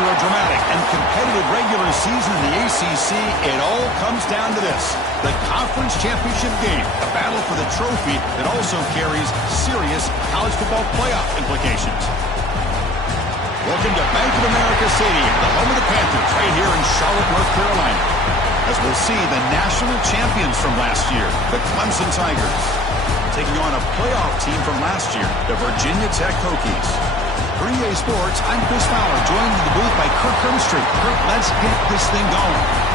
After a dramatic and competitive regular season in the ACC, it all comes down to this: the conference championship game, a battle for the trophy that also carries serious college football playoff implications. Welcome to Bank of America Stadium, the home of the Panthers, right here in Charlotte, North Carolina, as we'll see the national champions from last year, the Clemson Tigers, taking on a playoff team from last year, the Virginia Tech Hokies. For EA Sports, I'm Chris Fowler, joined in the booth by Kirk Hermstreet. Kirk, let's get this thing going.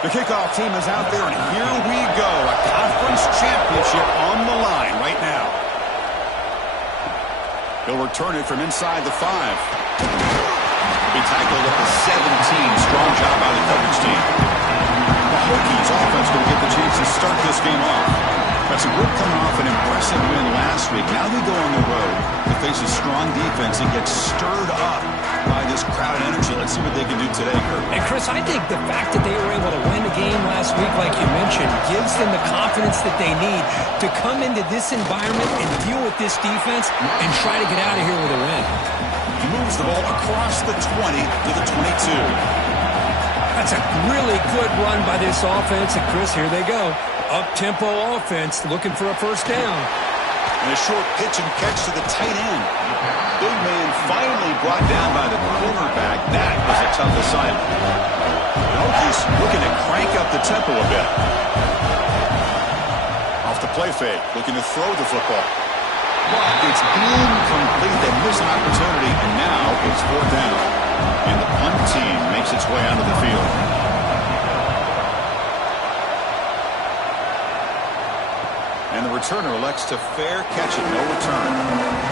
The kickoff team is out there, and here we go. A conference championship on the line right now. He'll return it from inside the 5. He tackled at the 17. Strong job by the coverage team. The Hokies offense will get the chance to start this game off. That's a group coming off an impressive win last week. Now they go on the road to face a strong defense and get stirred up by this crowd energy. Let's see what they can do today, Kurt. And Chris, I think the fact that they were able to win the game last week, like you mentioned, gives them the confidence that they need to come into this environment and deal with this defense and try to get out of here with a win. He moves the ball across the 20 to the 22. That's a really good run by this offense. And Chris, here they go. Up-tempo offense looking for a first down. And a short pitch and catch to the tight end. Big man finally brought down by the cornerback. That was a tough assignment. The Hokies looking to crank up the tempo a bit. Off the play fake, looking to throw the football. But it's incomplete. They miss an opportunity, and now it's 4th down. And the punt team makes its way onto the field. And the returner elects to fair catch it, no return.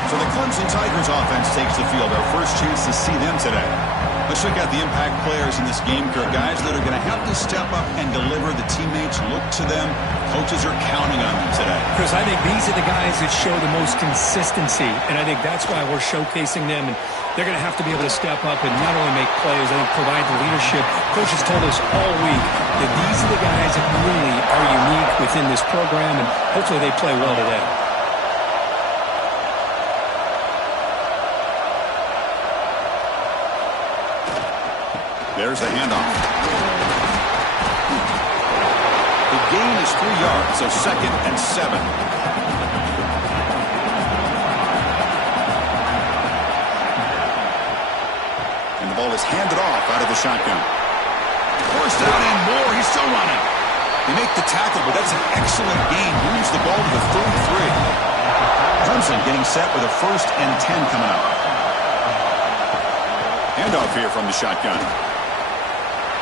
So the Clemson Tigers offense takes the field. Our first chance to see them today. Let's check out the impact players in this game, Kirk. Guys that are going to have to step up and deliver. The teammates look to them. Coaches are counting on them today. Chris, I think these are the guys that show the most consistency, and I think that's why we're showcasing them. And they're going to have to be able to step up and not only make plays, I think provide the leadership. Coaches told us all week that these are the guys that really are unique within this program, and hopefully they play well today. There's the handoff. The gain is 3 yards, so 2nd and 7. And the ball is handed off out of the shotgun. First down and more. He's still running. They make the tackle, but that's an excellent gain. Moves the ball to the 33. Clemson getting set with a 1st and 10 coming up. Handoff here from the shotgun.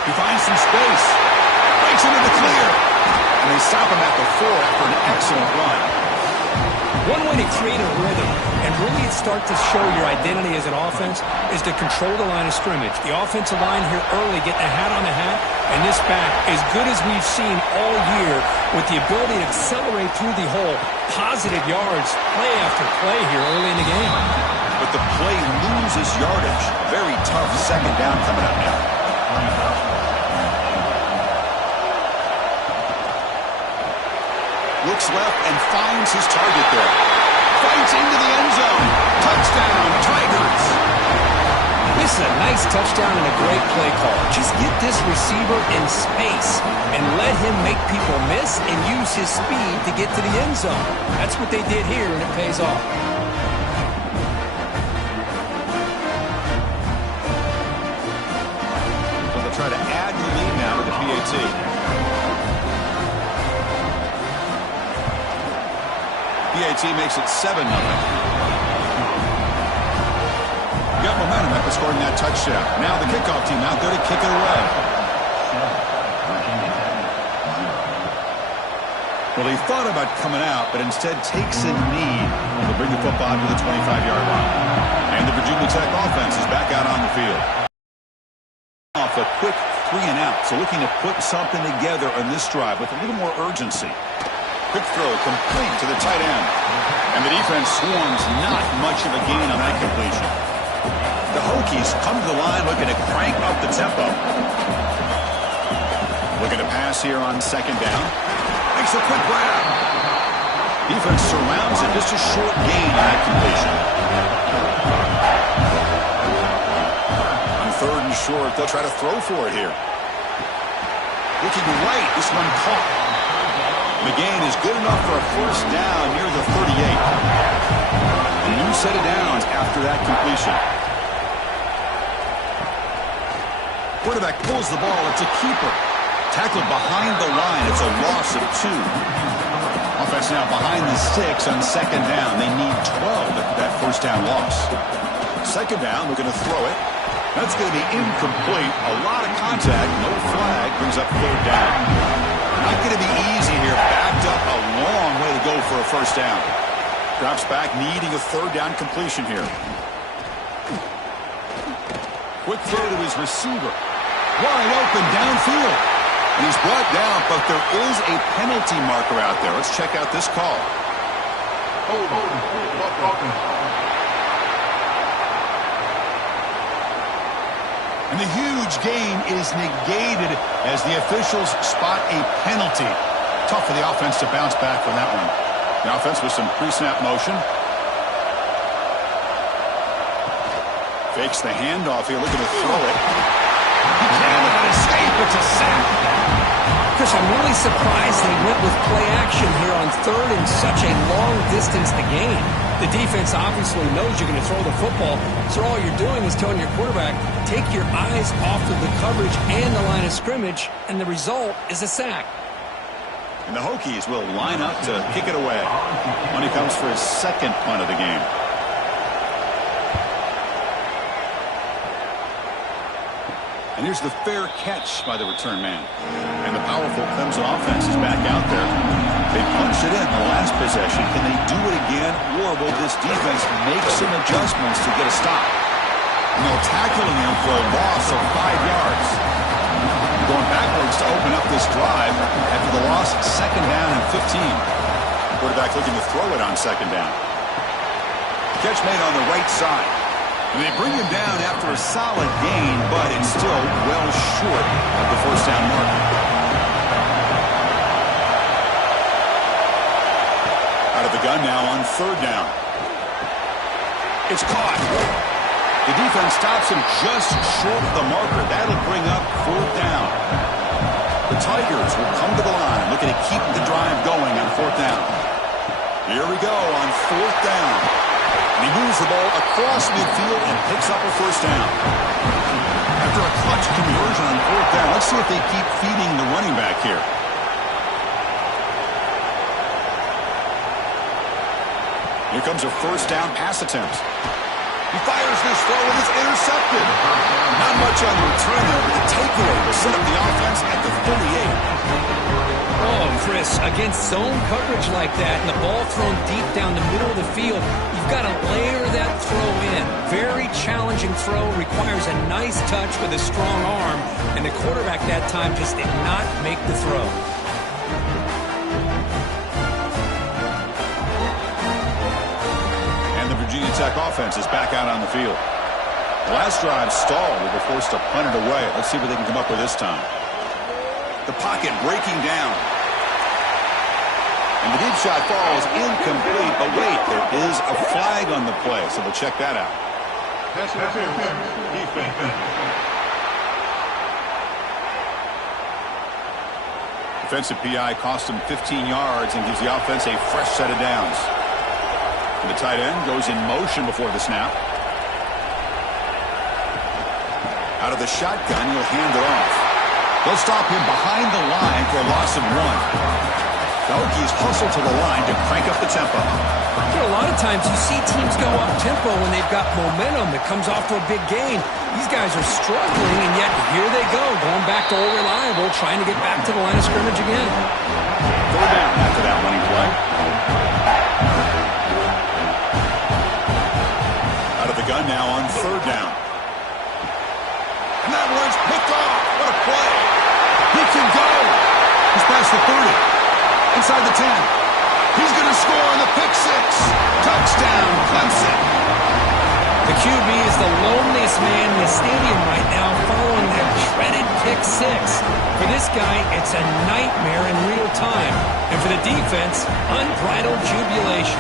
He finds some space. Breaks into the clear. And they stop him at the 4 after an excellent run. One way to create a rhythm and really start to show your identity as an offense is to control the line of scrimmage. The offensive line here early getting a hat on the hat, and this back, as good as we've seen all year, with the ability to accelerate through the hole, positive yards, play after play here early in the game. But the play loses yardage. Very tough 2nd down coming up now. Looks left and finds his target there. Fights into the end zone. Touchdown, Tigers. This is a nice touchdown and a great play call. Just get this receiver in space and let him make people miss and use his speed to get to the end zone. That's what they did here, and it pays off. So they'll try to add the lead now with the PAT. PAT makes it 7-0. Got momentum after scoring that touchdown. Now the kickoff team out there to kick it away. Well, he thought about coming out, but instead takes a knee to bring the football to the 25-yard line. And the Virginia Tech offense is back out on the field. quick 3 and out. So looking to put something together on this drive with a little more urgency. Quick throw complete to the tight end. And the defense swarms not much of a gain on that completion. The Hokies come to the line looking to crank up the tempo. Looking to pass here on 2nd down. Makes a quick grab. Defense surrounds it. Just a short gain on that completion. On 3rd and short, they'll try to throw for it here. Looking right. This one caught. The gain is good enough for a 1st down near the 38. A new set of downs after that completion. Quarterback pulls the ball. It's a keeper. Tackled behind the line. It's a loss of 2. Offense now behind the 6 on 2nd down. They need 12 after that 1st down loss. 2nd down, we're going to throw it. That's going to be incomplete. A lot of contact. No flag. Brings up 3rd down. Not going to be easy here. Backed up a long way to go for a 1st down. Drops back, needing a 3rd down completion here. Quick throw to his receiver. Wide open downfield. And he's brought down, but there is a penalty marker out there. Let's check out this call. And the huge gain is negated as the officials spot a penalty. Tough for the offense to bounce back from that one. The offense with some pre-snap motion. Fakes the handoff here, looking to throw it. He can't escape. It's a sack. Chris, I'm really surprised they went with play action here on 3rd and such a long distance to gain. The defense obviously knows you're going to throw the football, so all you're doing is telling your quarterback, take your eyes off of the coverage and the line of scrimmage, and the result is a sack. And the Hokies will line up to kick it away when he comes for his 2nd punt of the game. And here's the fair catch by the return man. And the powerful Clemson offense is back out there. They punched it in the last possession. Can they do it again, or will this defense make some adjustments to get a stop? And they're tackling him for a loss of 5 yards. Going backwards to open up this drive after the loss, 2nd down and 15. Quarterback looking to throw it on 2nd down. Catch made on the right side. And they bring him down after a solid gain, but it's still well short of the 1st down marker. Out of the gun now on 3rd down. It's caught. The defense stops him just short of the marker. That'll bring up 4th down. The Tigers will come to the line, looking to keep the drive going on 4th down. Here we go on 4th down. And he moves the ball across midfield and picks up a 1st down. After a clutch conversion on 4th down, let's see if they keep feeding the running back here. Here comes a 1st down pass attempt. He fires this throw and it's intercepted. Not much on the return there, but the takeaway will set up the offense at the 38. Oh, Chris, against zone coverage like that and the ball thrown deep down the middle of the field, you've got to layer that throw in. Very challenging throw, requires a nice touch with a strong arm, and the quarterback that time just did not make the throw. And the Virginia Tech offense is back out on the field. The last drive stalled. They were forced to punt it away. Let's see what they can come up with this time. The pocket breaking down. And the deep shot falls incomplete. But wait, there is a flag on the play, so they'll check that out. Defensive PI cost him 15 yards and gives the offense a fresh set of downs. And the tight end goes in motion before the snap. Out of the shotgun, he'll hand it off. They'll stop him behind the line for a loss of 1. The Hokies hustle to the line to crank up the tempo. You know, a lot of times you see teams go up tempo when they've got momentum that comes off to a big gain. These guys are struggling, and yet here they go, going back to old reliable, trying to get back to the line of scrimmage again. 4th down after that running play. Out of the gun now on 3rd down. And that one's picked off. inside the 10. He's going to score on the pick six. Touchdown, Clemson. The QB is the loneliest man in the stadium right now following that dreaded pick six. For this guy, it's a nightmare in real time. And for the defense, unbridled jubilation.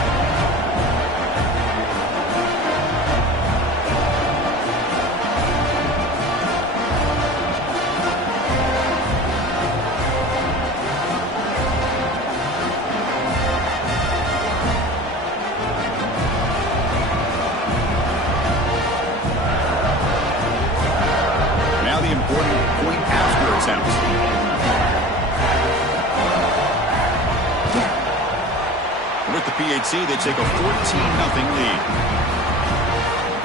They take a 14-0 lead.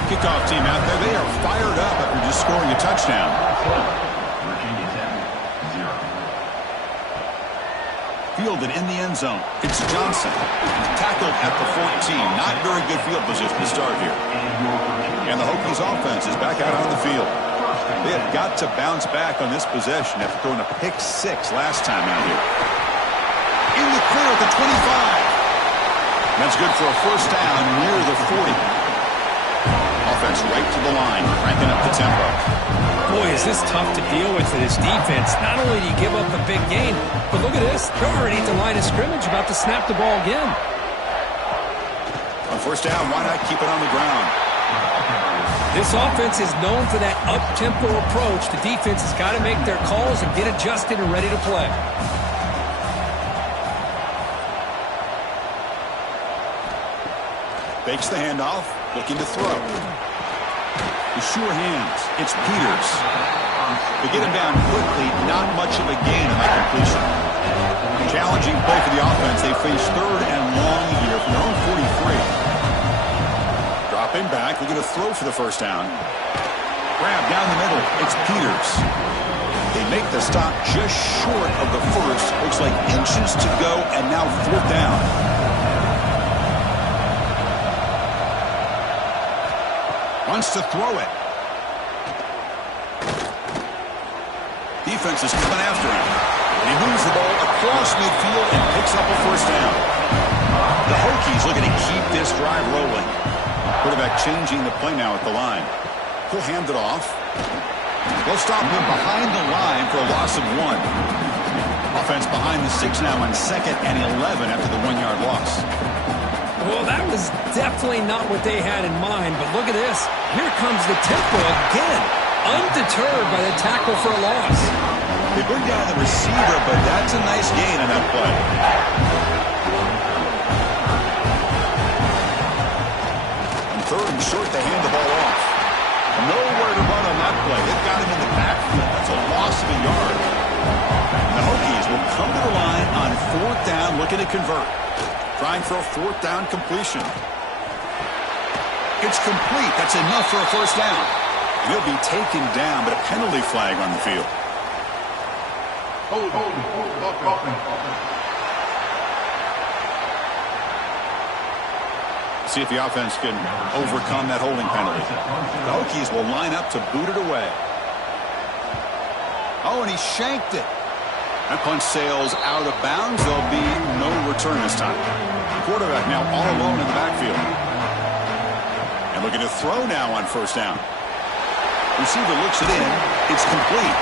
Kickoff team out there, they are fired up after just scoring a touchdown. Fielded in the end zone. It's Johnson. Tackled at the 14. Not very good field position to start here. And the Hokies offense is back out on the field. They have got to bounce back on this possession after throwing a pick six last time out here. In the clear at the 25. That's good for a first down near the 40. Offense right to the line, cranking up the tempo. Boy, is this tough to deal with for this defense. Not only do you give up a big gain, but look at this. They're already at the line of scrimmage, about to snap the ball again. On first down, why not keep it on the ground? This offense is known for that up-tempo approach. The defense has got to make their calls and get adjusted and ready to play. Fakes the handoff, looking to throw. The sure hands, it's Peters. They get him down quickly, not much of a gain on that completion. Challenging play for the offense. They face third and long here from their own 43. Dropping back, looking to throw for the first down. Grab down the middle, it's Peters. They make the stop just short of the first. Looks like inches to go, and now fourth down. Wants to throw it. Defense is coming after him. And he moves the ball across midfield and picks up a first down. The Hokies looking to keep this drive rolling. Quarterback changing the play now at the line. He'll hand it off. They'll stop him behind the line for a loss of 1. Offense behind the 6 now on 2nd and 11 after the 1-yard loss. Well, that was definitely not what they had in mind, but look at this. Here comes the tempo again, undeterred by the tackle for a loss. They bring down the receiver, but that's a nice gain on that play. On third and short, they hand the ball off. Nowhere to run on that play. They've got him in the backfield. That's a loss of a yard. The Hokies will come to the line on fourth down, looking to convert. Trying for a fourth down completion. It's complete. That's enough for a first down. He'll be taken down, but a penalty flag on the field. See if the offense can overcome that holding penalty. The Hokies will line up to boot it away. Oh, and he shanked it. That punch sails out of bounds. There'll be no return this time. Quarterback now all alone in the backfield. And looking to throw now on first down. Receiver looks it in. It's complete.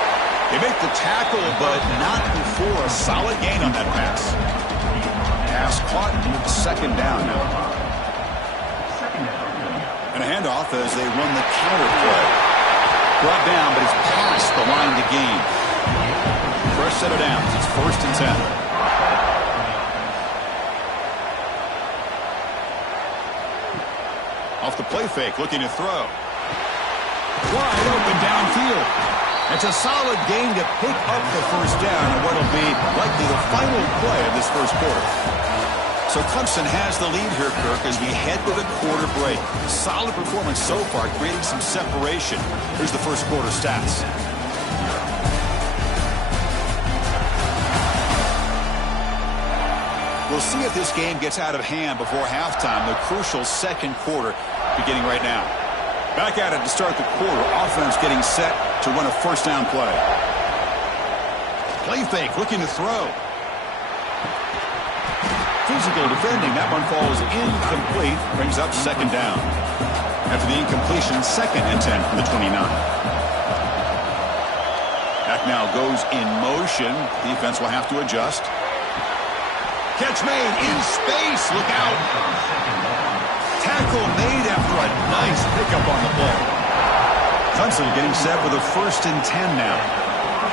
They make the tackle, but not before a solid gain on that pass. Pass caught. Second down now. And a handoff as they run the counter play. Brought down, but it's past the line to gain. Fresh set of downs. It's 1st and 10. Off the play fake, looking to throw. Wide open downfield. It's a solid gain to pick up the first down on what will be likely the final play of this first quarter. So Clemson has the lead here, Kirk, as we head to the quarter break. Solid performance so far, creating some separation. Here's the first quarter stats. We'll see if this game gets out of hand before halftime, the crucial second quarter beginning right now. Back at it to start the quarter. Offense getting set to run a first down play. Play fake, looking to throw. physical defending. That one falls incomplete. Brings up second down. After the incompletion, 2nd and 10 from the 29. Back now goes in motion. Defense will have to adjust. Catch made in space. Look out. Tackle made after a nice pickup on the play. Clemson getting set with a 1st and 10 now.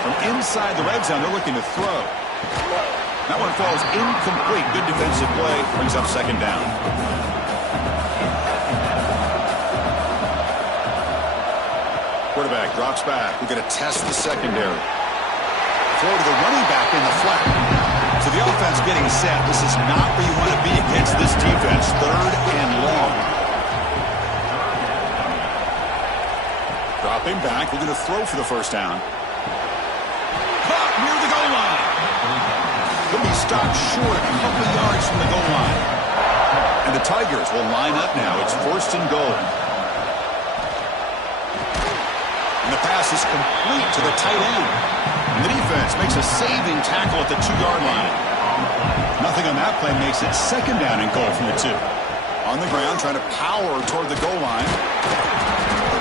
From inside the red zone, they're looking to throw. That one falls incomplete. Good defensive play. Brings up second down. Quarterback drops back. We're going to test the secondary. Throw to the running back in the flat. So the offense getting set. This is not where you want to be against this defense. 3rd and long. Dropping back. We're going to throw for the 1st down. Caught near the goal line. Could be stopped short a couple yards from the goal line. And the Tigers will line up now. It's 1st and goal. And the pass is complete to the tight end. And the defense makes a saving tackle at the 2-yard line. Nothing on that play makes it 2nd down and goal from the 2. On the ground, trying to power toward the goal line.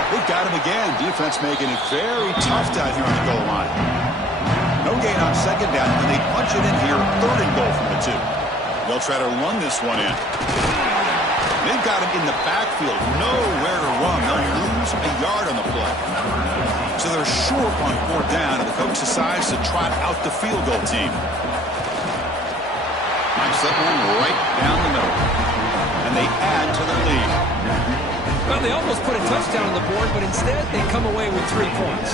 They got him again. Defense making it very tough down here on the goal line. No gain on 2nd down, and they punch it in here, 3rd and goal from the 2. They'll try to run this one in. They've got him in the backfield, nowhere to run. They'll lose a yard on the play. So they're short on 4th down, and the coach decides to trot out the field goal team. Knocks that one right down the middle. And they add to their lead. Well, they almost put a touchdown on the board, but instead they come away with 3 points.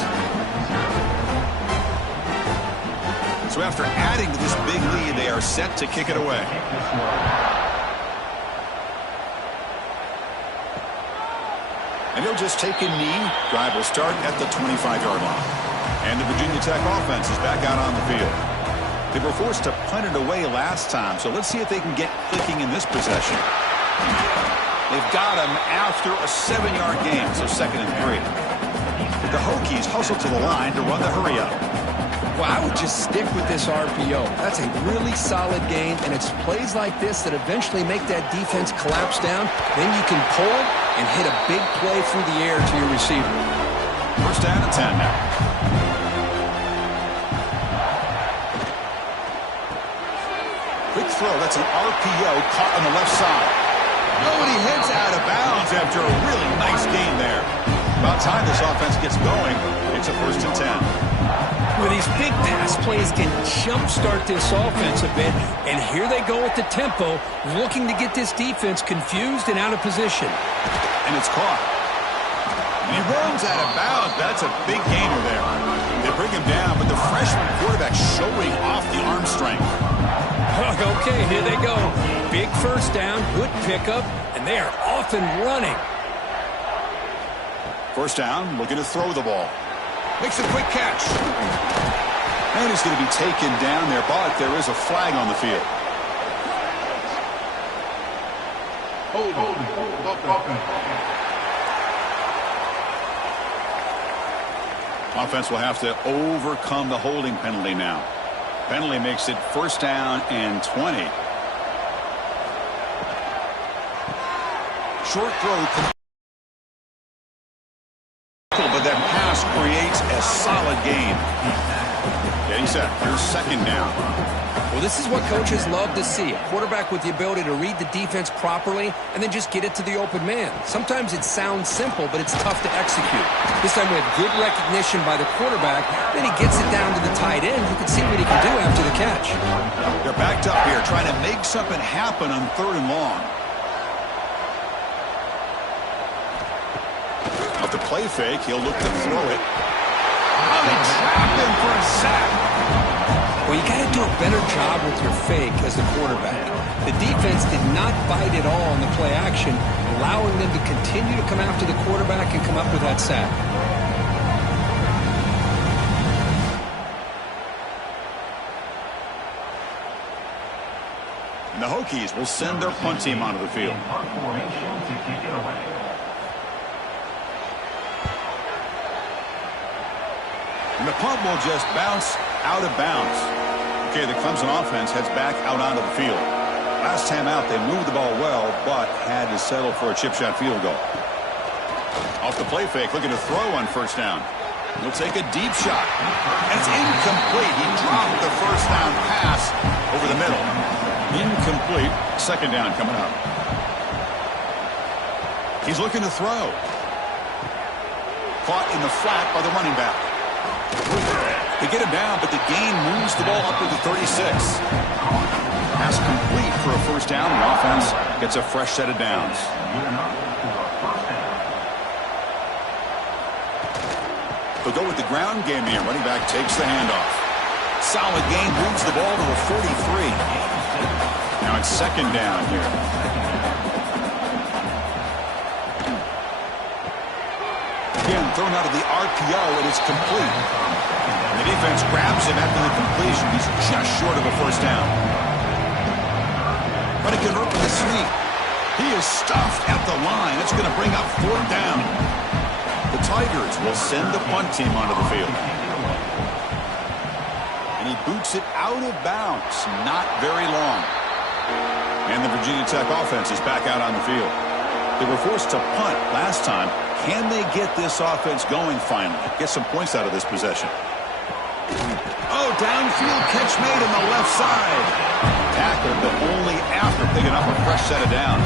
So after adding to this big lead, they are set to kick it away. And he'll just take a knee. Drive will start at the 25-yard line. And the Virginia Tech offense is back out on the field. They were forced to punt it away last time, so let's see if they can get clicking in this possession. They've got him after a 7-yard gain, so 2nd and 3. The Hokies hustle to the line to run the hurry-up. Well, I would just stick with this RPO. That's a really solid game, and it's plays like this that eventually make that defense collapse down. Then you can pull and hit a big play through the air to your receiver. 1st down and 10 now. Quick throw. That's an RPO caught on the left side. Oh, and he heads out of bounds after a really nice gain there. About time this offense gets going. It's a 1st and 10. Well, these big pass plays can jumpstart this offense a bit, and here they go at the tempo, looking to get this defense confused and out of position. And it's caught. And he runs out of bounds. That's a big gainer there. They bring him down, but the freshman quarterback showing off the arm strength. Okay, here they go. Big 1st down, good pickup, and they are off and running. 1st down, looking to throw the ball. Makes a quick catch. And he's going to be taken down there, but there is a flag on the field. Offense will have to overcome the holding penalty now. Penalty makes it 1st down and 20. Short throw. But that pass creates a solid gain. Getting set. Here's 2nd down. Well, this is what coaches love to see. A quarterback with the ability to read the defense properly and then just get it to the open man. Sometimes it sounds simple, but it's tough to execute. This time we have good recognition by the quarterback. Then he gets it down to the tight end. You can see what he can do after the catch. They're backed up here trying to make something happen on 3rd and long. Off the play fake, he'll look to throw it. Oh, they trap him for a sack. Well, you got to do a better job with your fake as the quarterback. The defense did not bite at all on the play action, allowing them to continue to come after the quarterback and come up with that sack. And the Hokies will send their punt team onto the field. And the punt will just bounce out of bounds. Okay, the Clemson offense heads back out onto the field. Last time out, they moved the ball well, but had to settle for a chip shot field goal. Off the play fake, looking to throw on first down. He'll take a deep shot. And it's incomplete. He dropped the first down pass over the middle. Incomplete. Second down coming up. He's looking to throw. Caught in the flat by the running back. They get him down, but the gain moves the ball up to the 36. Pass complete for a first down. The offense gets a fresh set of downs. They'll go with the ground game here. Running back takes the handoff. Solid gain, moves the ball to a 43. Now it's second down here. Again, thrown out of the RPO, and it's complete. And the defense grabs him after the completion. He's just short of a first down. But he can open the sneak. He is stuffed at the line. It's going to bring up fourth down. The Tigers will send the punt team onto the field. And he boots it out of bounds. Not very long. And the Virginia Tech offense is back out on the field. They were forced to punt last time. Can they get this offense going finally? Get some points out of this possession. Oh, downfield catch made on the left side. Tackled, but only after picking up a fresh set of downs.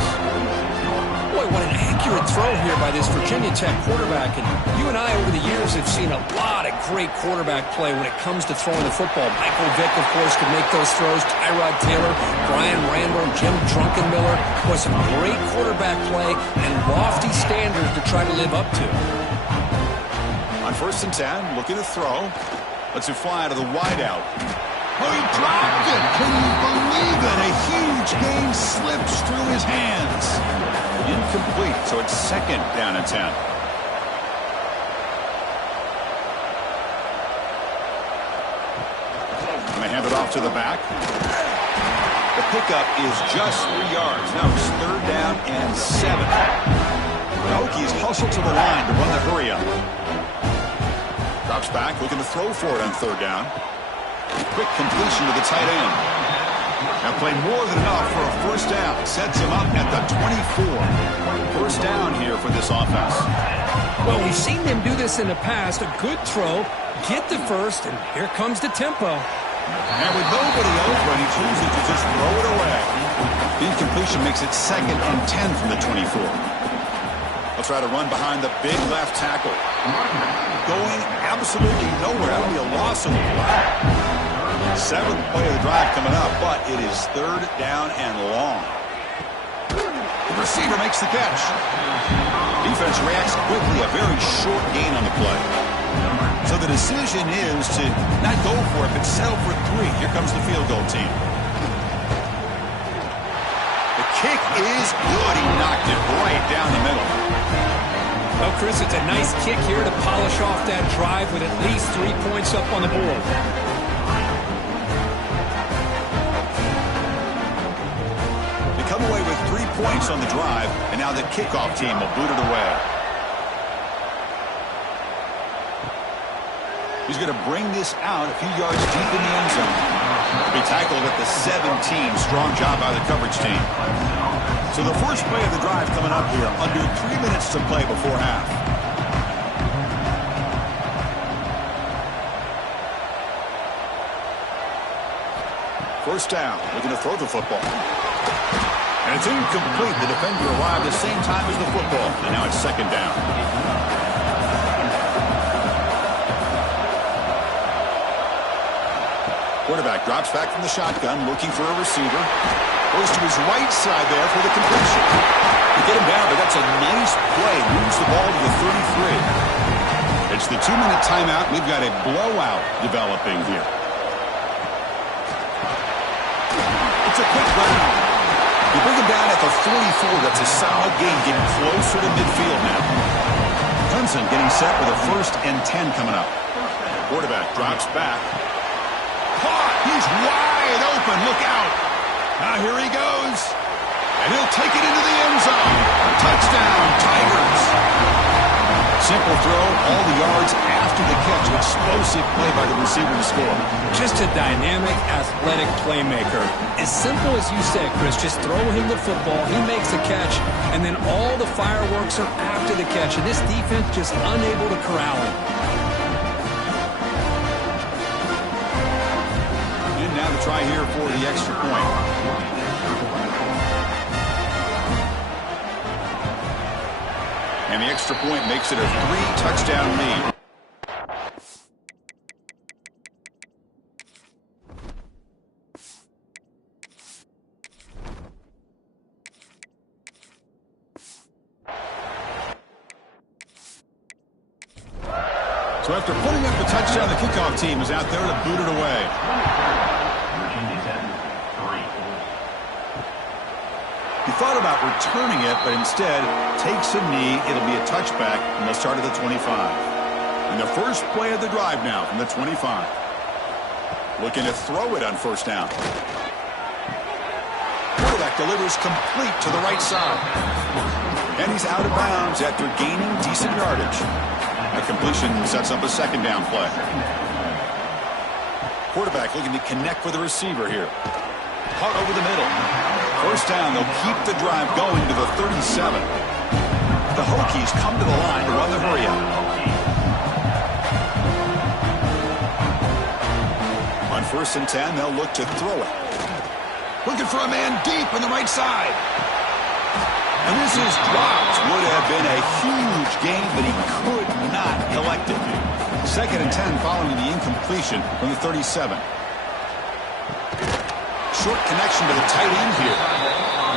Boy, what an accurate throw here by this Virginia Tech quarterback. And you and I, over the years, have seen a lot of great quarterback play when it comes to throwing the football. Michael Vick, of course, could make those throws. Tyrod Taylor, Brian Randall, Jim Druckenmiller. Was some great quarterback play and lofty standards to try to live up to. On first and 10, looking to throw. Lets it fly to the wideout. Oh, he dropped it. Can you believe it? A huge gain slips through his hands. Incomplete, so it's second down and 10. And they hand it off to the back. The pickup is just 3 yards. Now it's third down and 7. The Hokies hustle to the line to run the hurry up. Drops back, looking to throw for it on third down. Quick completion to the tight end. Now play more than enough for a first down. Sets him up at the 24. First down here for this offense. Well, we've seen them do this in the past. A good throw, get the first, and here comes the tempo. And with nobody open, he chooses to just throw it away. The incompletion makes it second and 10 from the 24. They'll try to run behind the big left tackle. Going absolutely nowhere. That'll be a loss of the play. Seventh play of the drive coming up, but it is third down and long. The receiver makes the catch. Defense reacts quickly. A very short gain on the play. So the decision is to not go for it, but settle for 3. Here comes the field goal team. The kick is good. He knocked it right down the middle. Well, Chris, it's a nice kick here to polish off that drive with at least 3 points up on the board. They come away with 3 points on the drive, and now the kickoff team will boot it away. He's going to bring this out a few yards deep in the end zone. He tackled at the 17. Strong job by the coverage team. So the first play of the drive coming up here. Under 3 minutes to play before half. First down. Looking to throw the football. And it's incomplete. The defender arrived the same time as the football. And now it's second down. Quarterback drops back from the shotgun, looking for a receiver. Goes to his right side there for the completion. They get him down, but that's a nice play. Moves the ball to the 33. It's the 2-minute timeout. We've got a blowout developing here. It's a quick run. You bring him down at the 44. That's a solid gain, getting closer to midfield now. Clemson getting set with a first and 10 coming up. Quarterback drops back. Caught. He's wide open. Look out. Now here he goes. And he'll take it into the end zone. Touchdown, Tigers. Simple throw, all the yards after the catch. Explosive play by the receiver to score. Just a dynamic, athletic playmaker. As simple as you said, Chris, just throw him the football, he makes a catch, and then all the fireworks are after the catch, and this defense just unable to corral him. And now to try here for the extra point. And the extra point makes it a 3-touchdown lead. So after putting up a touchdown, the kickoff team is out there to boot it away. He thought about returning it, but instead takes a knee. It'll be a touchback, and they'll start at the 25. And the first play of the drive now from the 25. Looking to throw it on first down. Quarterback delivers complete to the right side. And he's out of bounds after gaining decent yardage. A completion sets up a second down play. Quarterback looking to connect with the receiver here. Caught over the middle. First down, they'll keep the drive going to the 37. The Hokies come to the line to run the hurry out. On 1st and 10, they'll look to throw it. Looking for a man deep on the right side. And this is dropped. Would have been a huge gain, but he could not collect it. 2nd and 10 following the incompletion from the 37. Short connection to the tight end here.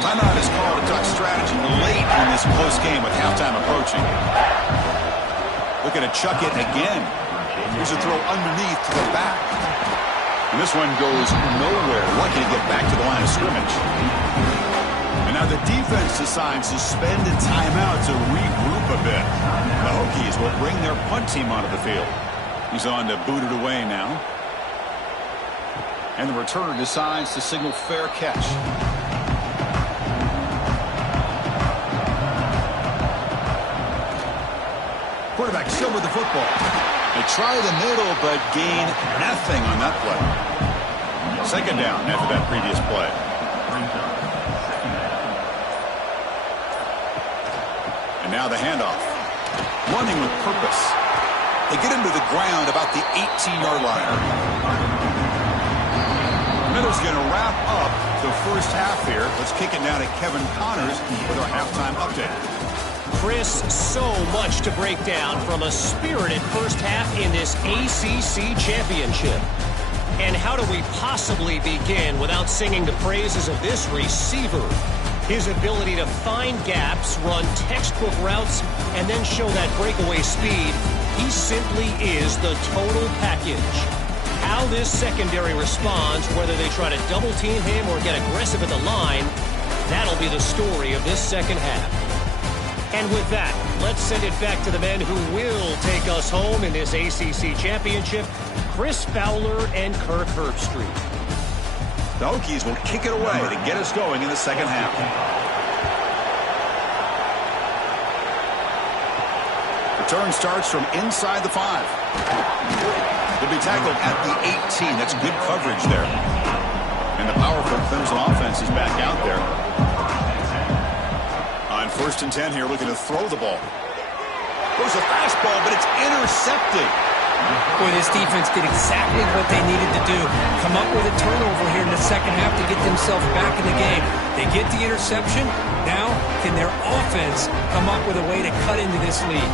Timeout is called to duck strategy late in this close game with halftime approaching. Looking to chuck it again. Here's a throw underneath to the back. And this one goes nowhere. Lucky to get back to the line of scrimmage. And now the defense decides to spend a timeout to regroup a bit. The Hokies will bring their punt team onto the field. He's on to boot it away now. And the returner decides to signal fair catch. Quarterback still with the football. They try the middle, but gain nothing on that play. 2nd down after that previous play. And now the handoff. Running with purpose. They get him to the ground about the 18-yard line. Middle's going to wrap up the first half here. Let's kick it now to Kevin Connors with our halftime update. Chris, so much to break down from a spirited first half in this ACC championship. And how do we possibly begin without singing the praises of this receiver? His ability to find gaps, run textbook routes, and then show that breakaway speed. He simply is the total package. How this secondary responds, whether they try to double team him or get aggressive at the line, that'll be the story of this second half. And with that, let's send it back to the men who will take us home in this ACC championship, Chris Fowler and Kirk Herbstreit. The Hokies will kick it away to get us going in the second half. Return starts from inside the 5. They'll be tackled at the 18. That's good coverage there. And the powerful Clemson offense is back out there. On 1st and 10 here, looking to throw the ball. Goes a fastball, but it's intercepted. Boy, this defense did exactly what they needed to do. Come up with a turnover here in the second half to get themselves back in the game. They get the interception. Now, can their offense come up with a way to cut into this lead?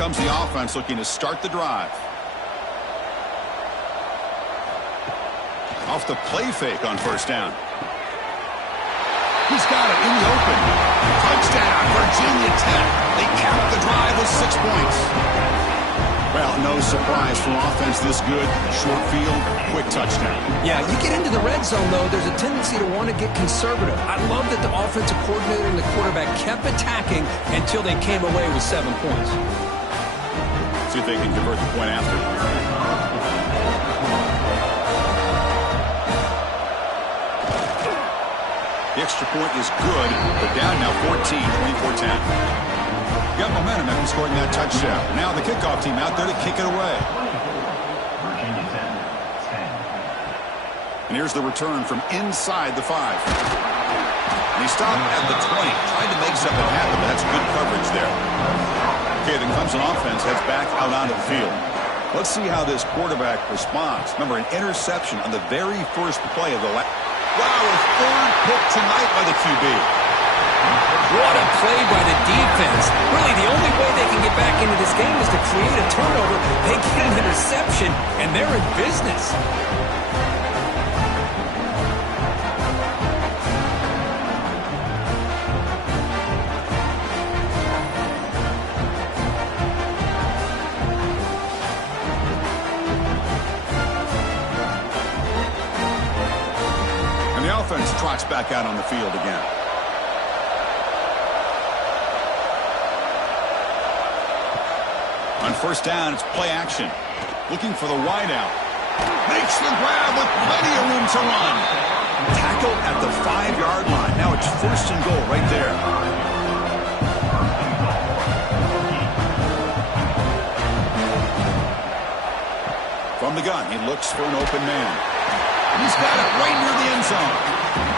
Comes the offense looking to start the drive. Off the play fake on first down. He's got it in the open. Touchdown, Virginia Tech. They cap the drive with 6 points. Well, no surprise from offense this good. Short field, quick touchdown. Yeah, you get into the red zone, though, there's a tendency to want to get conservative. I love that the offensive coordinator and the quarterback kept attacking until they came away with 7 points. See if they can convert the point after. The extra point is good. They're down now 14, 24-10. Got momentum after scoring that touchdown. Now the kickoff team out there to kick it away. And here's the return from inside the 5. And he stopped at the 20, trying to make something happen, but that's good coverage there. Okay, then comes an offense, heads back out onto the field. Let's see how this quarterback responds. Remember, an interception on the very first play of the last. Wow, a third pick tonight by the QB. What a play by the defense. Really, the only way they can get back into this game is to create a turnover. They get an interception, and they're in business. Offense trots back out on the field again. On first down, it's play action. Looking for the wideout. Makes the grab with plenty of room to run. Tackled at the 5-yard line. Now it's first and goal right there. From the gun, he looks for an open man. He's got it right near the end zone.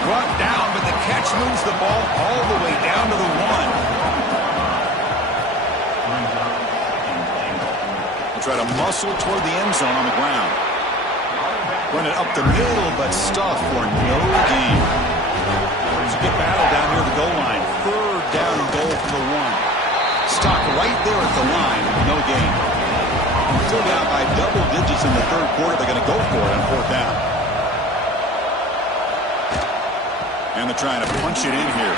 Brought down, but the catch moves the ball all the way down to the 1. We'll try to muscle toward the end zone on the ground. Run it up the middle, but stuff for no gain. It's a good battle down near the goal line. Third down and goal for the 1. Stuck right there at the line, no gain. Still down by double digits in the third quarter. They're going to go for it on fourth down. And they're trying to punch it in here.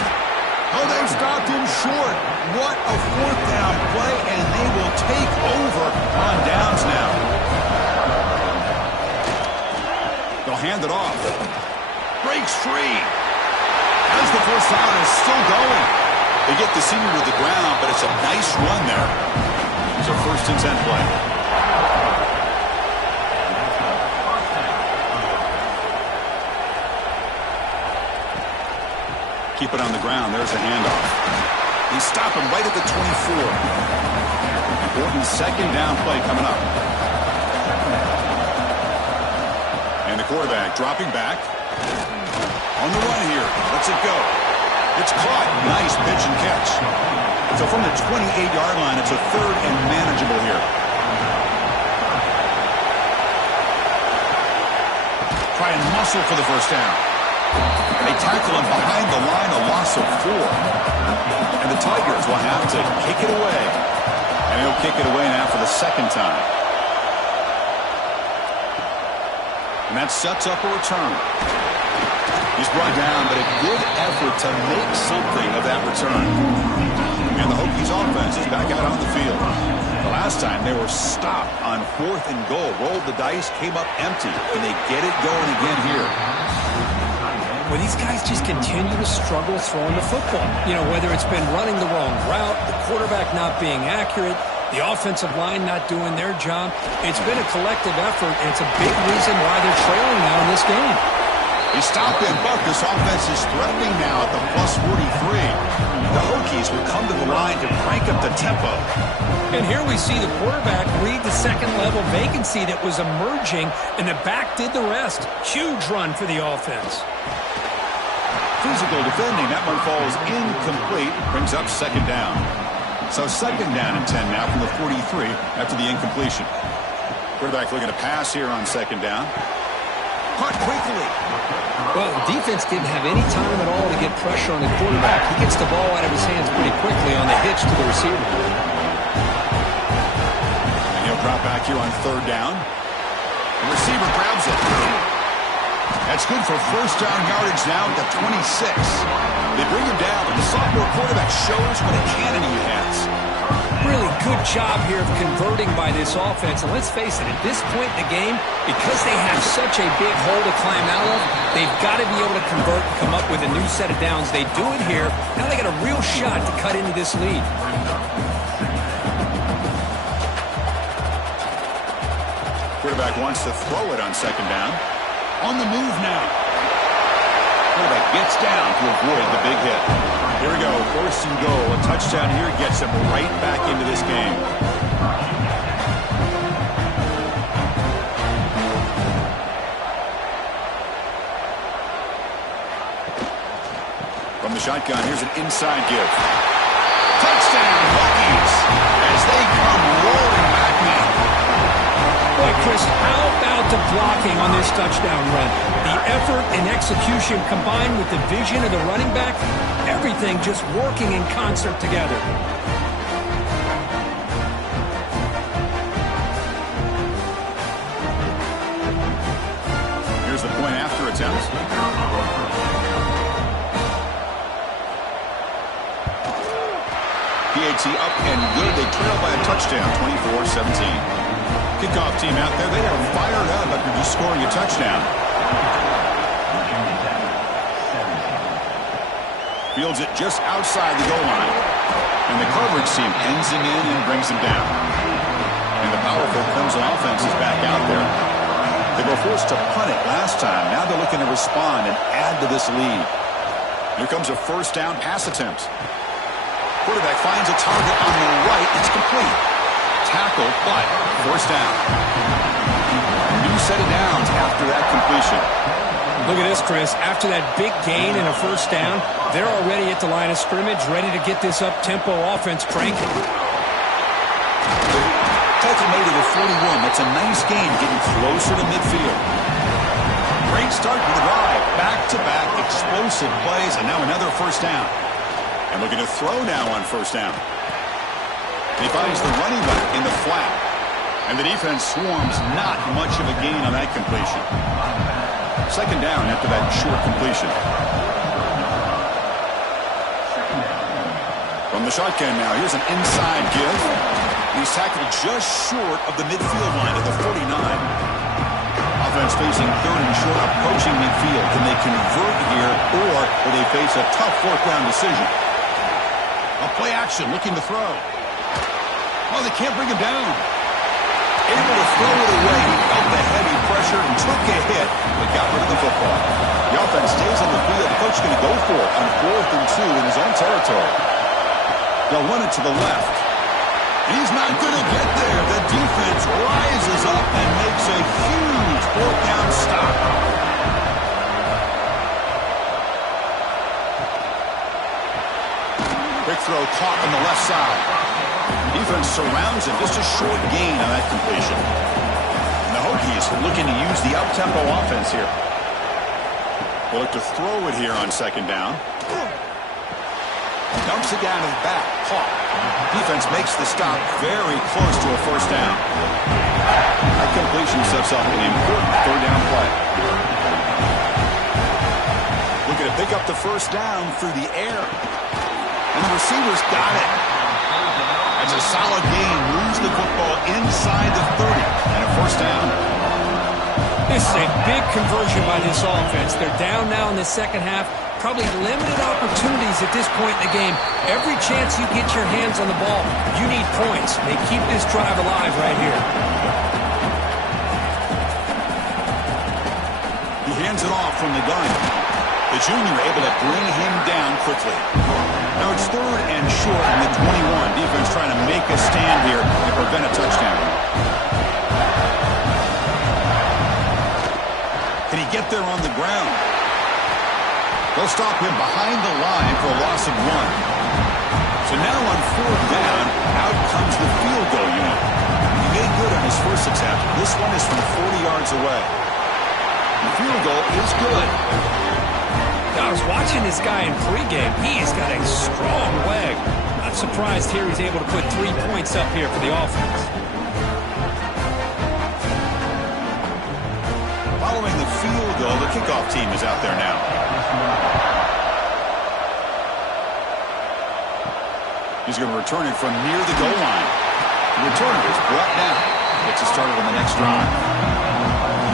Oh, they've stopped him short. What a fourth down play, and they will take over on downs now. They'll hand it off. Breaks free. As the first down is still going. They get the senior to the ground, but it's a nice run there. It's a 1st and 10 play. Keep it on the ground. There's a handoff. They stop him right at the 24. Important second down play coming up. And the quarterback dropping back. On the run here. Lets it go. It's caught. Nice pitch and catch. So from the 28-yard line, it's a 3rd and manageable here. Try and muscle for the first down. They tackle him behind the line, a loss of 4. And the Tigers will have to kick it away. And he'll kick it away now for the 2nd time. And that sets up a return. He's brought down, but a good effort to make something of that return. And the Hokies offense is back out on the field. The last time they were stopped on 4th and goal. Rolled the dice, came up empty. And they get it going again here. Well, these guys just continue to struggle throwing the football. You know, whether it's been running the wrong route, the quarterback not being accurate, the offensive line not doing their job. It's been a collective effort, and it's a big reason why they're trailing now in this game. He stopped him, but this offense is threatening now at the plus 43. The Hokies will come to the line to crank up the tempo. And here we see the quarterback read the second-level vacancy that was emerging, and the back did the rest. Huge run for the offense. Physical defending. That one falls incomplete. Brings up 2nd down. So 2nd down and 10 now from the 43 after the incompletion. Quarterback looking to pass here on 2nd down. Caught quickly. Well, defense didn't have any time at all to get pressure on the quarterback. He gets the ball out of his hands pretty quickly on the hitch to the receiver. And he'll drop back here on 3rd down. The receiver grabs it. That's good for first down yardage now at the 26. They bring him down, but the sophomore quarterback shows what a cannon he has. Really good job here of converting by this offense. And let's face it, at this point in the game, because they have such a big hole to climb out of, they've got to be able to convert and come up with a new set of downs. They do it here. Now they got a real shot to cut into this lead. Quarterback wants to throw it on second down. On the move now. Quarterback gets down to avoid the big hit. Here we go, 1st and goal. A touchdown here gets him right back into this game. From the shotgun, here's an inside give. Touchdown, Buccaneers, as they come roaring back now. Boy, Chris, how about the blocking on this touchdown run? The effort and execution combined with the vision of the running back, everything just working in concert together. Here's the point after attempt. PAT up and good. They trail by a touchdown, 24-17. Kickoff team out there, they are fired up after just scoring a touchdown. Fields it just outside the goal line. And the coverage team ends him in and brings him down. And the powerful Clemson offense is back out there. They were forced to punt it last time. Now they're looking to respond and add to this lead. Here comes a 1st down pass attempt. Quarterback finds a target on the right. It's complete. Tackle, but 1st down. A new set of downs after that completion. Look at this, Chris. After that big gain and a 1st down, they're already at the line of scrimmage, ready to get this up-tempo offense cranking. Tackle made at the 41. That's a nice gain, getting closer to midfield. Great start to the drive. Back-to-back explosive plays, and now another 1st down. And looking to throw now on 1st down. He finds the running back in the flat. And the defense swarms, not much of a gain on that completion. 2nd down after that short completion. From the shotgun now, here's an inside give. He's tackled just short of the midfield line at the 49. Offense facing 3rd and short, approaching midfield. Can they convert here, or will they face a tough 4th down decision? A play action, looking to throw. Oh, they can't bring him down. Able to throw it away. He felt the heavy pressure and took a hit, but got rid of the football. The offense stays on the field. The coach is going to go for it on 4th and 2 in his own territory. They'll run it to the left. And he's not going to get there. The defense rises up and makes a huge 4th down stop. Quick throw caught on the left side. Defense surrounds him. Just a short gain on that completion. And the Hokies are looking to use the up-tempo offense here. They'll look to throw it here on 2nd down. Dumps it down to the back. Caught. Defense makes the stop very close to a 1st down. That completion sets up an important 3rd down play. Looking to pick up the 1st down through the air. And the receivers got it. That's a solid gain. Moves the football inside the 30. And a 1st down. This is a big conversion by this offense. They're down now in the 2nd half. Probably limited opportunities at this point in the game. Every chance you get your hands on the ball, you need points. They keep this drive alive right here. He hands it off from the gun. The junior able to bring him down quickly. Now it's 3rd and short in the 21. Defense trying to make a stand here and prevent a touchdown. Can he get there on the ground? They'll stop him behind the line for a loss of 1. So now on 4th down, out comes the field goal unit. He made good on his 1st attempt. This one is from 40 yards away. The field goal is good. I was watching this guy in pregame. He's got a strong leg. Not surprised here he's able to put 3 points up here for the offense. Following the field goal, the kickoff team is out there now. He's going to return it from near the goal line. The returner is brought down. Gets it started on the next drive.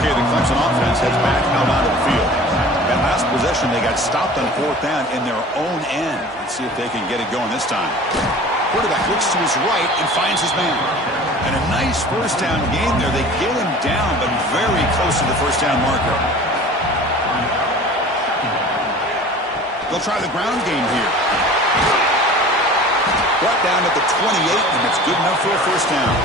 Okay, the Clemson offense heads back out onto the field. That last possession, they got stopped on 4th down in their own end. Let's see if they can get it going this time. Quarterback looks to his right and finds his man. And a nice first down game there. They get him down, but very close to the first down marker. They'll try the ground game here. Brought down at the 28, and it's good enough for a first down.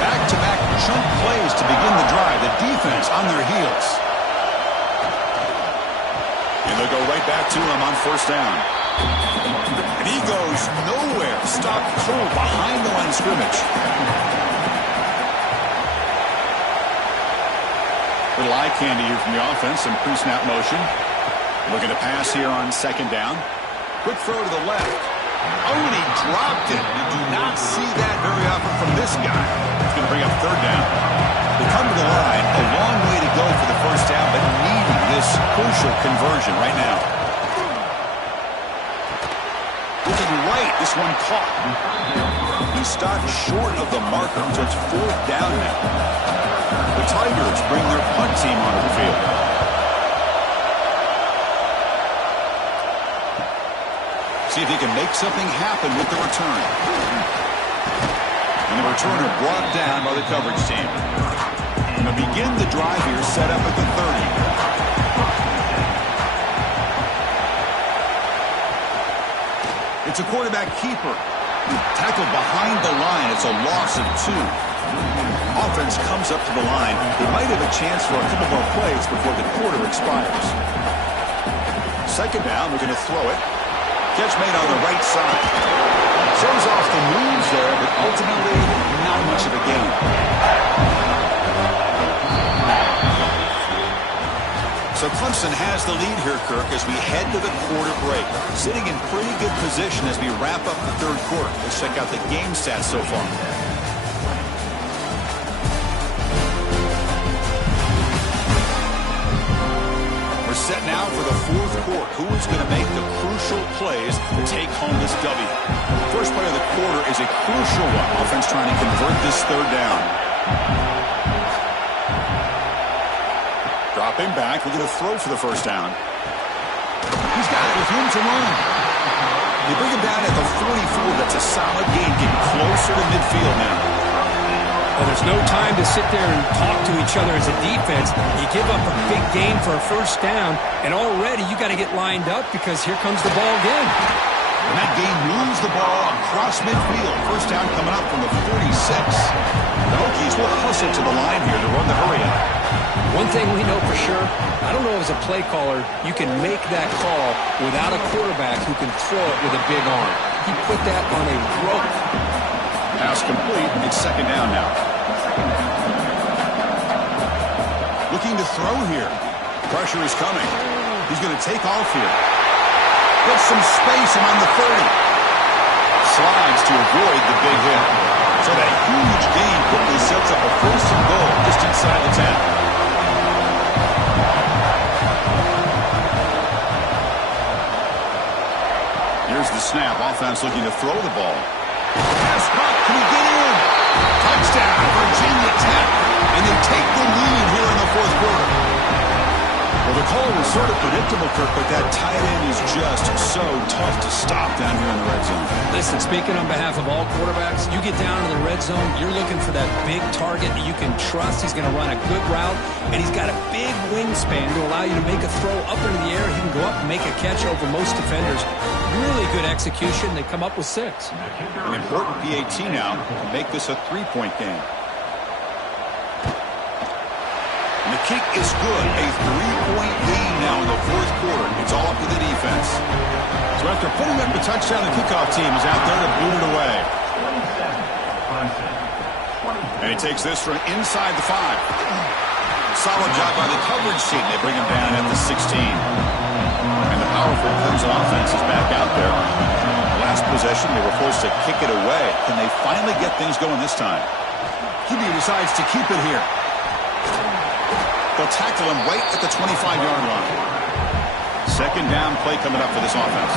Back-to-back chunk plays to begin the drive. The defense on their heels. And they'll go right back to him on first down. And he goes nowhere. Stopped cold behind the line of scrimmage. Little eye candy here from the offense. Some pre-snap motion. Looking to pass here on second down. Quick throw to the left. Oh, and he dropped it. You do not see that very often from this guy. It's going to bring up third down. They come to the line. A long way to go for the first down, but needing this crucial conversion right now. Looking right. This one caught. He stopped short of the marker, so it's fourth down now. The Tigers bring their punt team onto the field. See if he can make something happen with the return. And the returner brought down by the coverage team. And to begin the drive here, set up at the 30. It's a quarterback keeper. Tackled behind the line. It's a loss of 2. Offense comes up to the line. They might have a chance for a couple more plays before the quarter expires. Second down, we're going to throw it. Catch made on the right side. Shows off the moves there, but ultimately not much of a gain. So Clemson has the lead here, Kirk, as we head to the quarter break. Sitting in pretty good position as we wrap up the third quarter. Let's check out the game stats so far. Set now for the fourth quarter. Who is going to make the crucial plays to take home this W? First play of the quarter is a crucial one. Offense trying to convert this third down. Dropping back. We're going to throw for the first down. He's got it with room to run. They bring him down at the 44. That's a solid gain. Getting closer to midfield now. Well, there's no time to sit there and talk to each other as a defense. You give up a big gain for a first down, and already you got to get lined up because here comes the ball again. And that game moves the ball across midfield. First down coming up from the 46. The Hokies will hustle to the line here to run the hurry up. One thing we know for sure, I don't know as a play caller, you can make that call without a quarterback who can throw it with a big arm. He put that on a rope. Pass complete. It's second down now. Looking to throw here. Pressure is coming. He's going to take off here. Gets some space around the 30. Slides to avoid the big hit. So that huge gain quickly sets up a first and goal just inside the 10. Here's the snap. Offense looking to throw the ball. Pass caught. Can he get in? Touchdown, Virginia Tech. And they take the lead here in the fourth quarter. Well, the call was sort of predictable, Kirk, but that tight end is just so tough to stop down here in the red zone. Listen, speaking on behalf of all quarterbacks, you get down to the red zone, you're looking for that big target that you can trust. He's going to run a good route, and he's got a big wingspan to allow you to make a throw up into the air. He can go up and make a catch over most defenders. Really good execution. They come up with 6. An important PAT now to make this a 3-point game. And the kick is good. A 3-point lead now in the fourth quarter. It's all up to the defense. So after putting up the touchdown, the kickoff team is out there to boot it away. And he takes this from inside the 5. Solid job by the coverage team. They bring him down at the 16. And the powerful Clemson offense is back out there. Last possession, they were forced to kick it away. Can they finally get things going this time? QB decides to keep it here. They'll tackle him right at the 25-yard line. Second down play coming up for this offense.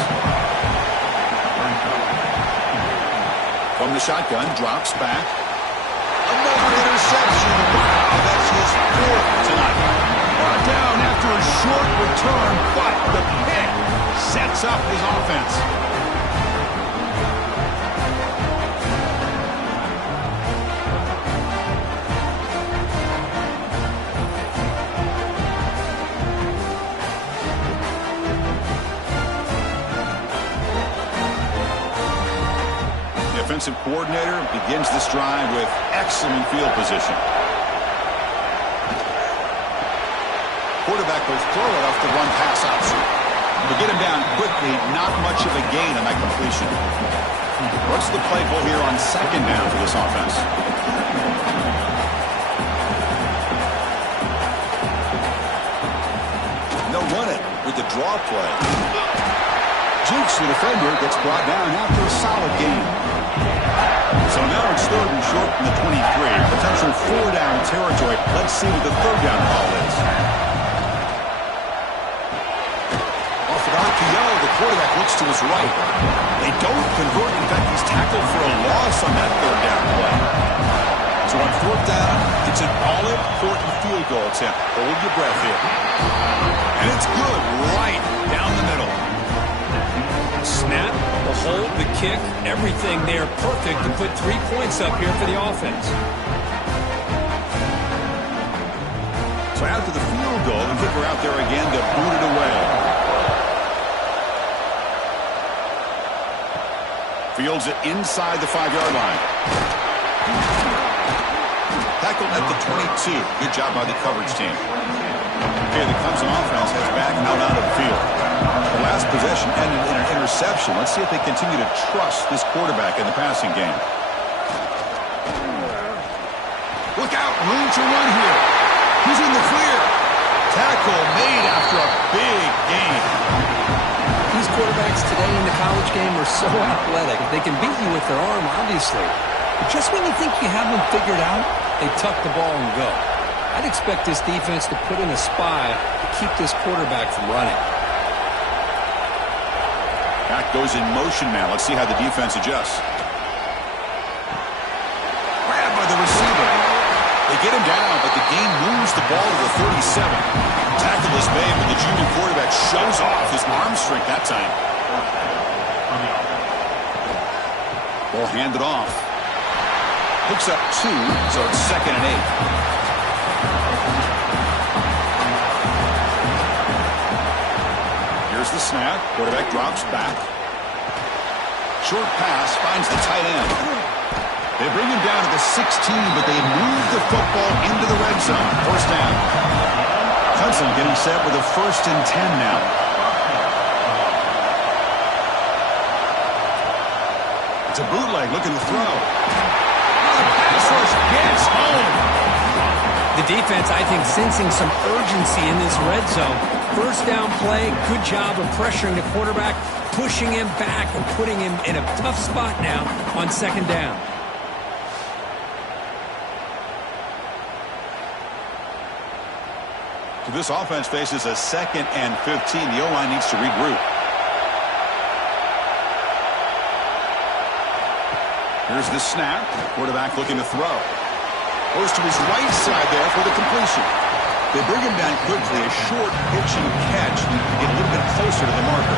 From the shotgun, drops back. Another interception. Wow, that's his 4th tonight. Brought down after a short return, but the pick sets up his offense. offensive coordinator begins this drive with excellent field position. Quarterback will throw it off the run pass option. To get him down quickly, not much of a gain on that completion. What's the play call here on second down for this offense? They'll run it with the draw play. Jukes the defender, gets brought down after a solid game. So now it's third and short from the 23. Potential four-down territory. Let's see what the third down call is. Off an RPO, the quarterback looks to his right. They don't convert. In fact, he's tackled for a loss on that third down play. So on fourth down, it's an all-important field goal attempt. Hold your breath here. And it's good, right down the middle. Snap, the hold, the kick, everything there perfect to put 3 points up here for the offense. So after the field goal, the kicker out there again to boot it away. Fields it inside the 5-yard line. Tackled at the 22. Good job by the coverage team. Okay, the Clemson offense has back out onto the field. The last possession ended in an interception. Let's see if they continue to trust this quarterback in the passing game. Look out, room to run here. He's in the clear. Tackle made after a big gain. These quarterbacks today in the college game are so athletic. They can beat you with their arm, obviously. But just when you think you have them figured out, they tuck the ball and go. I'd expect this defense to put in a spy to keep this quarterback from running. Back goes in motion now. Let's see how the defense adjusts. Grabbed by the receiver. They get him down, but the game moves the ball to the 37. Tackle is made, but the junior quarterback shows off his arm strength that time. Ball handed off. Picks up 2, so it's 2nd and 8. Here's the snap. Quarterback drops back. Short pass finds the tight end. They bring him down to the 16, but they move the football into the red zone. First down. Clemson getting set with a 1st and 10 now. It's a bootleg looking to throw. The pass rush gets home. The defense, I think, sensing some urgency in this red zone. First down play, good job of pressuring the quarterback, pushing him back and putting him in a tough spot now on 2nd down. So this offense faces a 2nd and 15. The O-line needs to regroup. Here's the snap. Quarterback looking to throw. Goes to his right side there for the completion. They bring him down quickly. A short pitch and catch to get a little bit closer to the marker.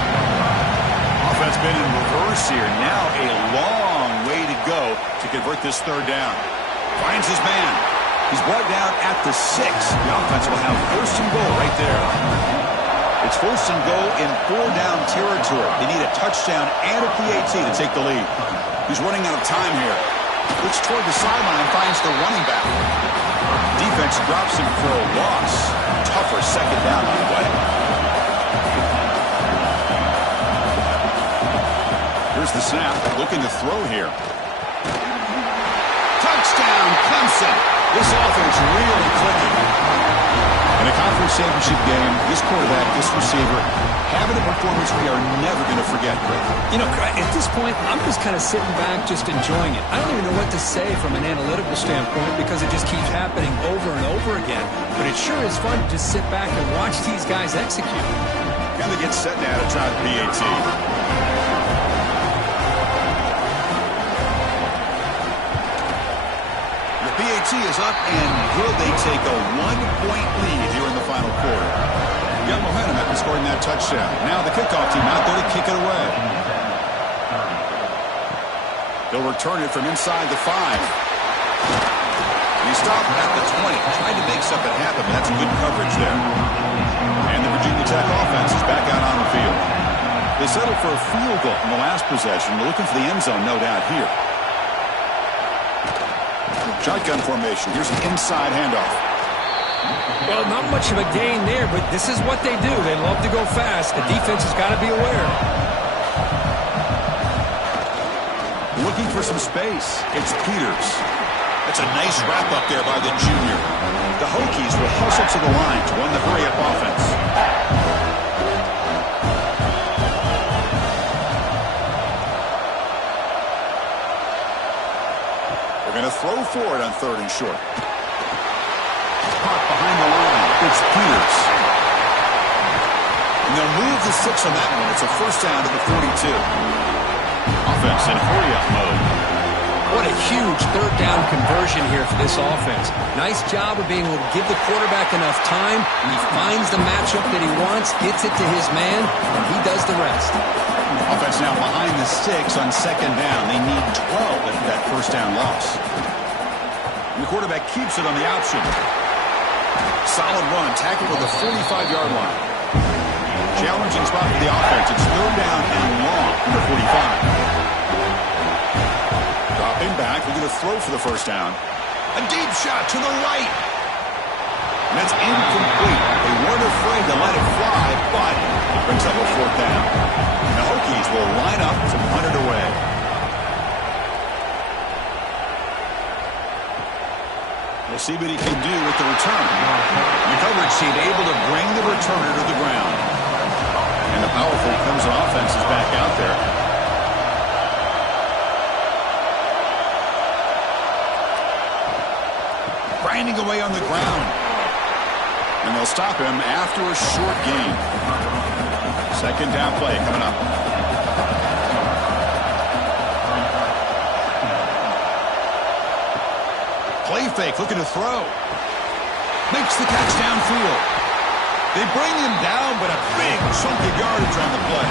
Offense been in reverse here. Now a long way to go to convert this 3rd down. Finds his man. He's brought down at the 6. The offense will have 1st and goal right there. It's 1st and goal in 4-down territory. They need a touchdown and a PAT to take the lead. He's running out of time here. Looks toward the sideline, finds the running back. Defense drops him for a loss. Tougher 2nd down on the way. Here's the snap. Looking to throw here. Touchdown, Clemson. This offense really clicking. In a conference championship game, this quarterback, this receiver, having a performance we are never going to forget, Greg. You know, at this point, I'm just kind of sitting back, just enjoying it. I don't even know what to say from an analytical standpoint because it just keeps happening over and over again. But it sure is fun to just sit back and watch these guys execute. Kind of get set now to try the PAT. PAT is up and good. They take a 1-point lead here in the final quarter. Got momentum after scoring that touchdown. Now the kickoff team out there to kick it away. They'll return it from inside the 5. He stopped at the 20. Tried to make something happen, but that's good coverage there. And the Virginia Tech offense is back out on the field. They settled for a field goal in the last possession. They're looking for the end zone, no doubt, here. Shotgun formation. Here's an inside handoff. Well, not much of a gain there, but this is what they do. They love to go fast. The defense has got to be aware. Looking for some space. It's Peters. That's a nice wrap up there by the junior. The Hokies will hustle to the line to run the hurry-up offense. They're going to throw for it on 3rd and short. Caught behind the line. It's Peters. And they'll move the 6 on that one. It's a first down to the 42. Offense in hurry-up mode. What a huge 3rd down conversion here for this offense. Nice job of being able to give the quarterback enough time. He finds the matchup that he wants, gets it to his man, and he does the rest. Offense now behind the 6 on 2nd down. They need 12 after that first down loss. And the quarterback keeps it on the option. Solid run, tackled at the 45-yard line. Challenging spot for the offense. It's 3rd down and long from the 45. Dropping back, they're going to throw for the first down. A deep shot to the right. And that's incomplete. They weren't afraid to let it fly, but it brings up a 4th down. And the Hokies will line up to punt it away. We'll see what he can do with the return. The coverage team able to bring the returner to the ground. And the powerful Clemson offense is back out there. Grinding away on the ground. And they'll stop him after a short gain. 2nd down play coming up. Play fake, looking to throw. Makes the catch downfield. They bring him down, but a big chunk of yardage on the play.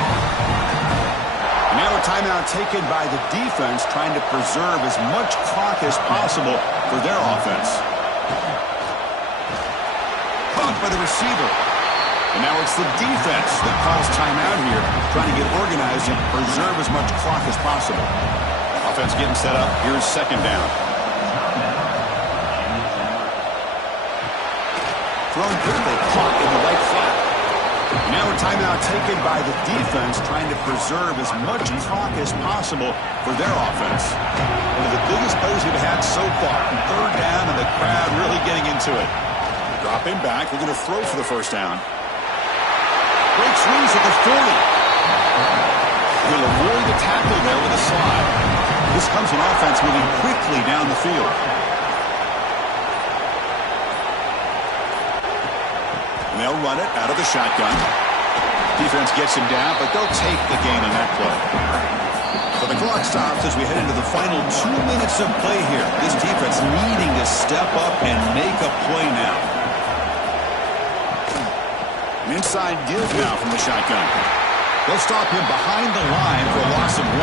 Now a timeout taken by the defense, trying to preserve as much clock as possible for their offense. Caught by the receiver. And now it's the defense that calls timeout here, trying to get organized and preserve as much clock as possible. Offense getting set up. Here's 2nd down. Thrown quickly, caught in the right flat. Now a timeout taken by the defense, trying to preserve as much clock as possible for their offense. One of the biggest plays we've had so far. 3rd down, and the crowd really getting into it. Dropping back, we're going to throw for the first down. Breaks loose at the 40. Will avoid the tackle there with a slide. This comes an offense moving quickly down the field. And they'll run it out of the shotgun. Defense gets him down, but they'll take the gain on that play. So the clock stops as we head into the final 2 minutes of play here. This defense needing to step up and make a play now. An inside give now from the shotgun. They'll stop him behind the line for a loss of 1.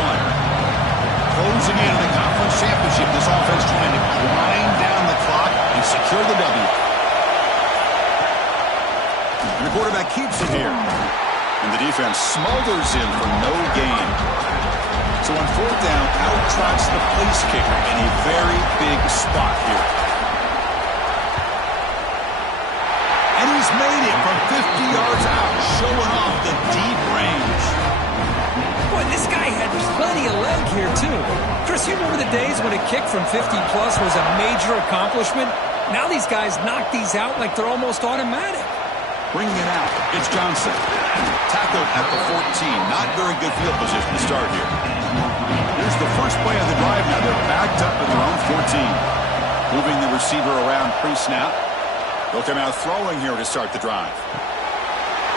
Closing in on the conference championship, this offense trying to grind down the clock and secure the W. And the quarterback keeps it here. And the defense smothers him for no gain. So on 4th down, out trots the place kicker in a very big spot here. And he's made it from 50 yards out, showing off the deep range. Boy, this guy had plenty of leg here, too. Chris, you remember the days when a kick from 50-plus was a major accomplishment? Now these guys knock these out like they're almost automatic. Bringing it out, it's Johnson. Tackled at the 14. Not very good field position to start here. Here's the first play of the drive now. They're backed up at their own 14. Moving the receiver around pre-snap. They'll come out throwing here to start the drive.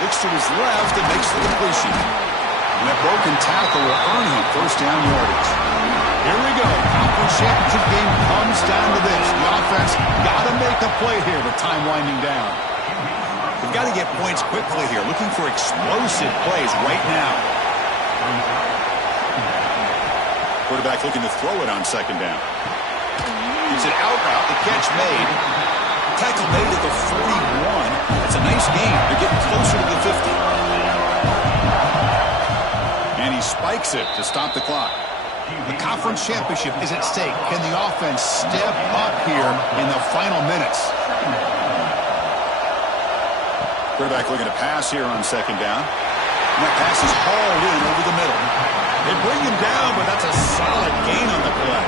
Looks to his left and makes the completion. And that broken tackle will earn him first down yardage. Here we go. Conference championship game comes down to this. The offense got to make a play here with time winding down. They've got to get points quickly here. Looking for explosive plays right now. Quarterback looking to throw it on 2nd down. Gives it out route. The catch made. Tackle made at the 41. That's a nice gain. They're getting closer to the 50. And he spikes it to stop the clock. The conference championship is at stake. Can the offense step up here in the final minutes? Quarterback looking to pass here on second down. And that pass is hauled in over the middle. They bring him down, but that's a solid gain on the play.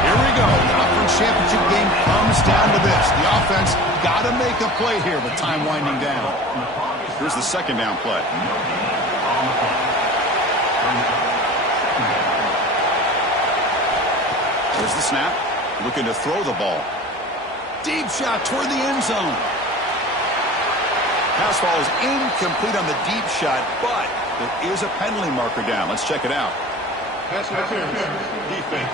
Here we go. Conference championship game comes down to this. The offense got to make a play here with time winding down. Here's the second down play. There's the snap. Looking to throw the ball. Deep shot toward the end zone. Pass ball is incomplete on the deep shot, but there is a penalty marker down. Let's check it out. Pass interference. Defense.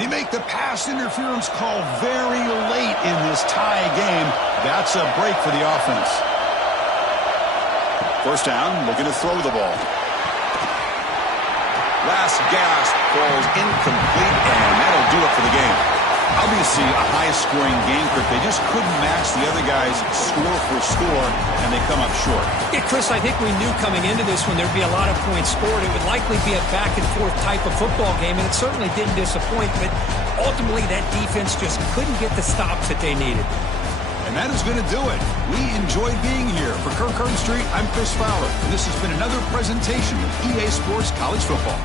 They make the pass interference call very late in this tie game. That's a break for the offense. First down, looking to throw the ball. Last gasp falls incomplete, and that'll do it for the game. Obviously, a high-scoring game, but they just couldn't match the other guys score for score, and they come up short. Yeah, Chris, I think we knew coming into this when there'd be a lot of points scored. It would likely be a back-and-forth type of football game, and it certainly didn't disappoint, but ultimately that defense just couldn't get the stops that they needed. And that is going to do it. We enjoyed being here. For Kirk Street, I'm Chris Fowler, and this has been another presentation of EA Sports College Football.